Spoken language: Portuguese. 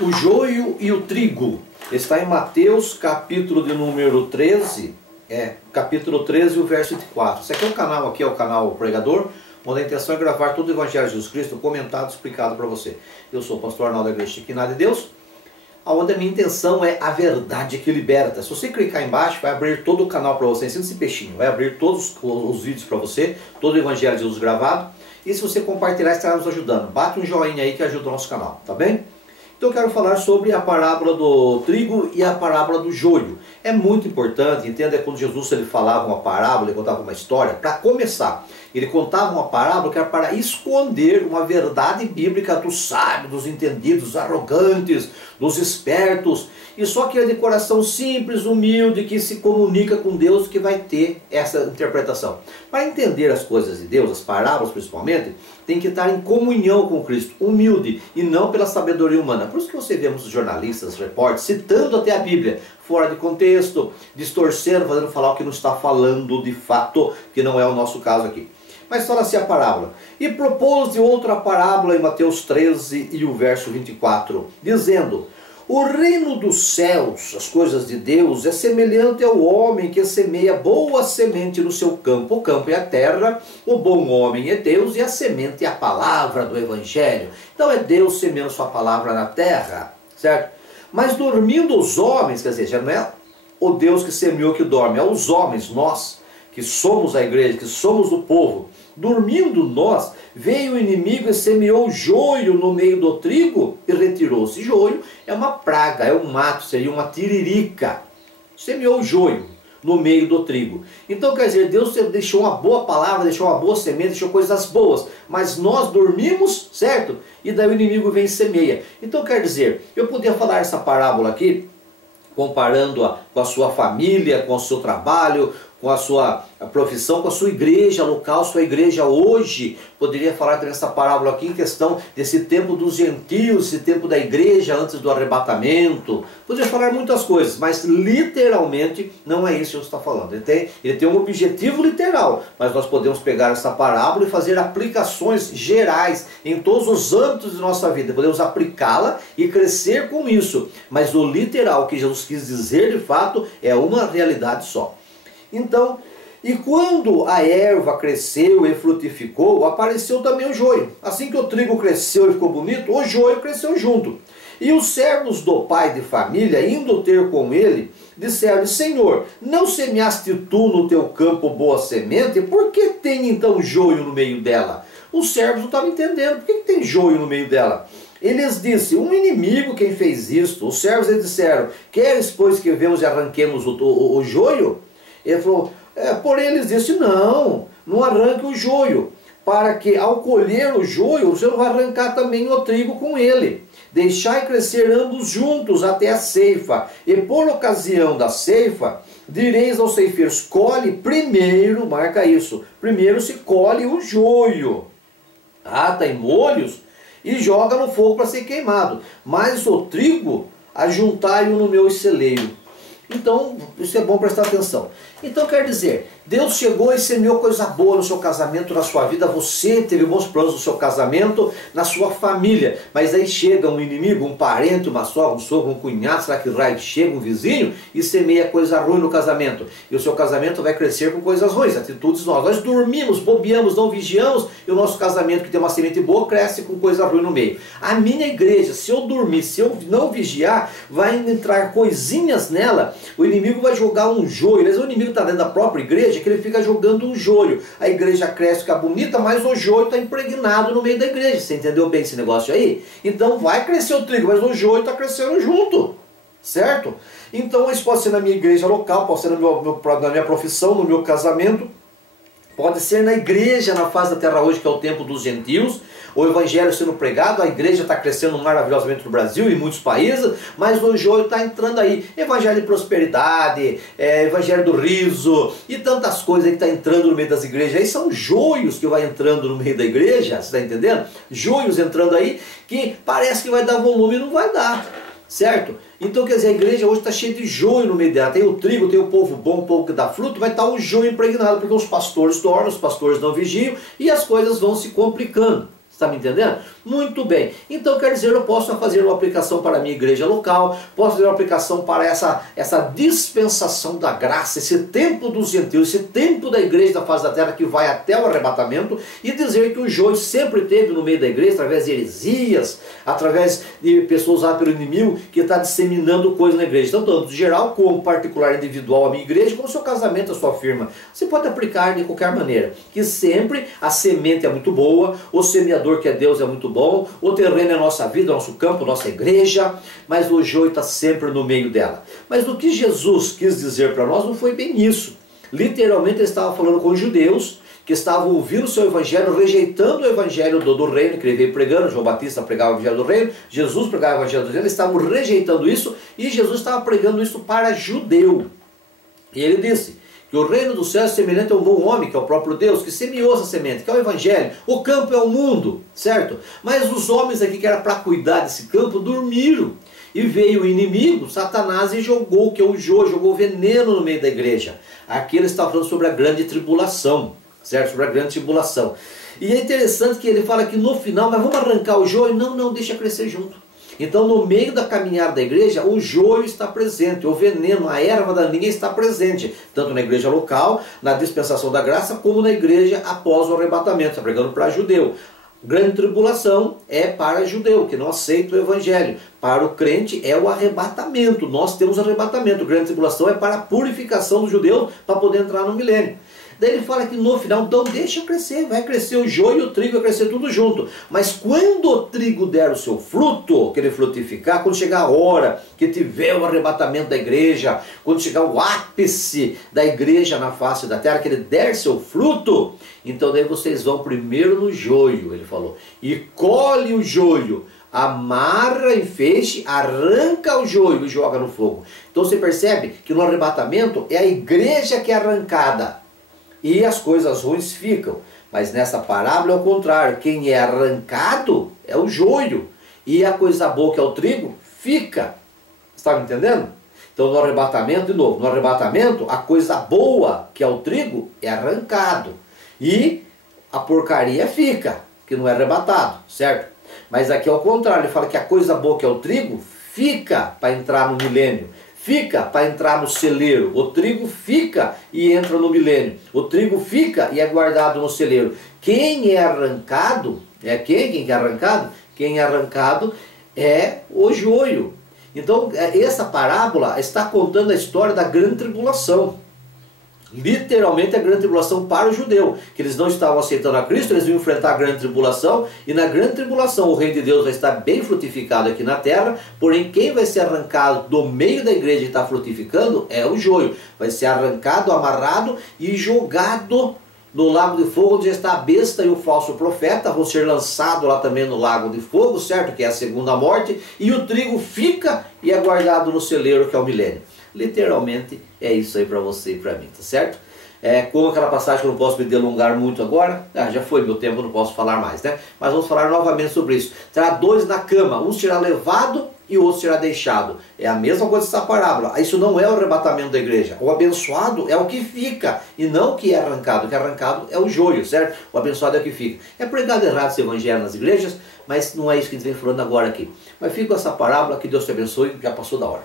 O joio e o trigo. Está em Mateus, capítulo de número 13. Capítulo 13, o verso 24. Esse aqui é o canal, é o canal Pregador, onde a intenção é gravar todo o Evangelho de Jesus Cristo, comentado, explicado para você. Eu sou o pastor Arnaldo da Igreja Chiquinada de Deus, onde a minha intenção é a verdade que liberta. Se você clicar embaixo, vai abrir todo o canal para você, ensina esse peixinho, vai abrir todos os vídeos para você, todo o Evangelho de Jesus gravado. E se você compartilhar, estará nos ajudando. Bate um joinha aí que ajuda o nosso canal, tá bem? Então eu quero falar sobre a parábola do trigo e a parábola do joio. É muito importante, entenda, quando Jesus ele falava uma parábola, ele contava uma história, para começar, ele contava uma parábola que era para esconder uma verdade bíblica dos sábios, dos entendidos, dos arrogantes, dos espertos, e só que é de coração simples, humilde, que se comunica com Deus, que vai ter essa interpretação. Para entender as coisas de Deus, as parábolas principalmente, tem que estar em comunhão com Cristo, humilde, e não pela sabedoria humana. Por isso que você vê muitos jornalistas, repórteres, citando até a Bíblia, fora de contexto, distorcendo, fazendo falar o que não está falando de fato, que não é o nosso caso aqui. Mas fala-se a parábola. E propôs de outra parábola em Mateus 13 e o verso 24, dizendo: o reino dos céus, as coisas de Deus, é semelhante ao homem que semeia boa semente no seu campo. O campo é a terra, o bom homem é Deus e a semente é a palavra do Evangelho. Então é Deus semeando sua palavra na terra, certo? Mas dormindo os homens, quer dizer, já não é o Deus que semeou que dorme, é os homens, nós, que somos a igreja, que somos o povo. Dormindo nós, veio o inimigo e semeou joio no meio do trigo e retirou-se. Joio é uma praga, é um mato, seria uma tiririca. Semeou joio no meio do trigo. Então quer dizer, Deus deixou uma boa palavra, deixou uma boa semente, deixou coisas boas. Mas nós dormimos, certo? E daí o inimigo vem e semeia. Então quer dizer, eu podia falar essa parábola aqui, comparando-a com a sua família, com o seu trabalho, com a sua profissão, com a sua igreja local, sua igreja hoje. Poderia falar também essa parábola aqui em questão desse tempo dos gentios, esse tempo da igreja antes do arrebatamento. Poderia falar muitas coisas, mas literalmente não é isso que eu estou falando. Ele tem um objetivo literal, mas nós podemos pegar essa parábola e fazer aplicações gerais em todos os âmbitos de nossa vida. Podemos aplicá-la e crescer com isso. Mas o literal que Jesus quis dizer de fato é uma realidade só. Então, e quando a erva cresceu e frutificou, apareceu também o joio. Assim que o trigo cresceu e ficou bonito, o joio cresceu junto. E os servos do pai de família, indo ter com ele, disseram: Senhor, não semeaste tu no teu campo boa semente? Por que tem então joio no meio dela? Os servos não estavam entendendo. Por que tem joio no meio dela? Eles disse: um inimigo quem fez isto. Os servos lhe disseram: queres, pois, que vemos e arranquemos o joio? Ele falou, porém eles disseram: não arranque o joio, para que ao colher o joio, você não vai arrancar também o trigo com ele. Deixai crescer ambos juntos até a ceifa, e por ocasião da ceifa, direis aos ceifeiros: colhe primeiro, marca isso, primeiro se colhe o joio, ata em molhos e joga no fogo para ser queimado, mas o trigo ajuntai-o no meu celeiro. Então, isso é bom prestar atenção. Então quer dizer, Deus chegou e semeou coisa boa no seu casamento, na sua vida. Você teve bons planos no seu casamento, na sua família. Mas aí chega um inimigo, um parente, uma sogra, um sogro, um cunhado, será que raio chega um vizinho e semeia coisa ruim no casamento. E o seu casamento vai crescer com coisas ruins, atitudes nós dormimos, bobeamos, não vigiamos, e o nosso casamento, que tem uma semente boa, cresce com coisa ruim no meio. A minha igreja, se eu dormir, se eu não vigiar, vai entrar coisinhas nela. O inimigo vai jogar um joio. O inimigo está dentro da própria igreja, que ele fica jogando um joio. A igreja cresce, fica bonita, mas o joio está impregnado no meio da igreja. Você entendeu bem esse negócio aí? Então vai crescer o trigo, mas o joio está crescendo junto, certo? Então isso pode ser na minha igreja local, pode ser na minha profissão, no meu casamento, pode ser na igreja, na face da terra hoje, que é o tempo dos gentios, o evangelho sendo pregado, a igreja está crescendo maravilhosamente no Brasil e em muitos países, mas o joio está entrando aí. Evangelho de prosperidade, evangelho do riso e tantas coisas que estão entrando no meio das igrejas. Aí são joios que vai entrando no meio da igreja, você está entendendo? Joios entrando aí que parece que vai dar volume e não vai dar, certo? Então quer dizer, a igreja hoje está cheia de joio no meio dela. Tem o trigo, tem o povo bom, o povo que dá fruto, vai estar o joio impregnado, porque os pastores dormem, os pastores não vigiam e as coisas vão se complicando. Está me entendendo? Muito bem. Então quer dizer, eu posso fazer uma aplicação para a minha igreja local, posso fazer uma aplicação para essa dispensação da graça, esse tempo dos gentios, esse tempo da igreja da face da terra que vai até o arrebatamento, e dizer que o joio sempre teve no meio da igreja, através de heresias, através de pessoas usadas pelo inimigo, que está disseminando coisas na igreja. Então, tanto geral como particular, individual, a minha igreja, como o seu casamento, a sua firma. Você pode aplicar de qualquer maneira, que sempre a semente é muito boa, o semeador que é Deus é muito bom, o terreno é a nossa vida, nosso campo, nossa igreja, mas o joio está sempre no meio dela. Mas o que Jesus quis dizer para nós não foi bem isso. Literalmente ele estava falando com os judeus, que estavam ouvindo o seu evangelho, rejeitando o evangelho do reino, que ele veio pregando. João Batista pregava o evangelho do reino, Jesus pregava o evangelho do reino, eles estavam rejeitando isso, e Jesus estava pregando isso para judeu. E ele disse que o reino dos céus é semelhante a um bom homem, que é o próprio Deus, que semeou essa semente, que é o evangelho. O campo é o mundo, certo? Mas os homens aqui que era para cuidar desse campo dormiram. E veio o inimigo, Satanás, e jogou, que é o joio, jogou veneno no meio da igreja. Aqui ele está falando sobre a grande tribulação, certo? Sobre a grande tribulação. E é interessante que ele fala que no final, mas vamos arrancar o joio? Não, não, deixa crescer junto. Então, no meio da caminhada da igreja, o joio está presente, o veneno, a erva daninha está presente, tanto na igreja local, na dispensação da graça, como na igreja após o arrebatamento. Está pregando para judeu. Grande tribulação é para judeu, que não aceita o evangelho. Para o crente é o arrebatamento. Nós temos arrebatamento. Grande tribulação é para a purificação do judeu para poder entrar no milênio. Daí ele fala que no final, então deixa crescer, vai crescer o joio e o trigo, vai crescer tudo junto. Mas quando o trigo der o seu fruto, que ele frutificar, quando chegar a hora que tiver o arrebatamento da igreja, quando chegar o ápice da igreja na face da terra, que ele der seu fruto, então daí vocês vão primeiro no joio, ele falou, e colhe o joio, amarra em feixe, arranca o joio e joga no fogo. Então você percebe que no arrebatamento é a igreja que é arrancada, e as coisas ruins ficam. Mas nessa parábola é o contrário. Quem é arrancado é o joio. E a coisa boa, que é o trigo, fica. Está me entendendo? Então no arrebatamento, de novo, no arrebatamento, a coisa boa, que é o trigo, é arrancado. E a porcaria fica, que não é arrebatado, certo? Mas aqui é o contrário. Ele fala que a coisa boa, que é o trigo, fica para entrar no milênio. Fica para entrar no celeiro. O trigo fica e entra no milênio. O trigo fica e é guardado no celeiro. Quem é arrancado, é quem é arrancado? Quem é arrancado é o joio. Então, essa parábola está contando a história da grande tribulação. Literalmente a grande tribulação para o judeu, que eles não estavam aceitando a Cristo, eles iam enfrentar a grande tribulação, e na grande tribulação o reino de Deus vai estar bem frutificado aqui na terra, porém quem vai ser arrancado do meio da igreja que está frutificando é o joio, vai ser arrancado, amarrado e jogado no lago de fogo, onde está a besta e o falso profeta, vão ser lançados lá também no lago de fogo, certo? Que é a segunda morte, e o trigo fica e é guardado no celeiro, que é o milênio. Literalmente é isso aí para você e para mim, tá certo? Com aquela passagem que eu não posso me delongar muito agora, já foi meu tempo, eu não posso falar mais, né? Mas vamos falar novamente sobre isso. Terá dois na cama, um será levado e o outro será deixado. É a mesma coisa dessa parábola. Isso não é o arrebatamento da igreja. O abençoado é o que fica e não o que é arrancado. O que é arrancado é o joio, certo? O abençoado é o que fica. É pregado errado esse evangelho nas igrejas, mas não é isso que a gente vem falando agora aqui. Mas fica com essa parábola, que Deus te abençoe, já passou da hora.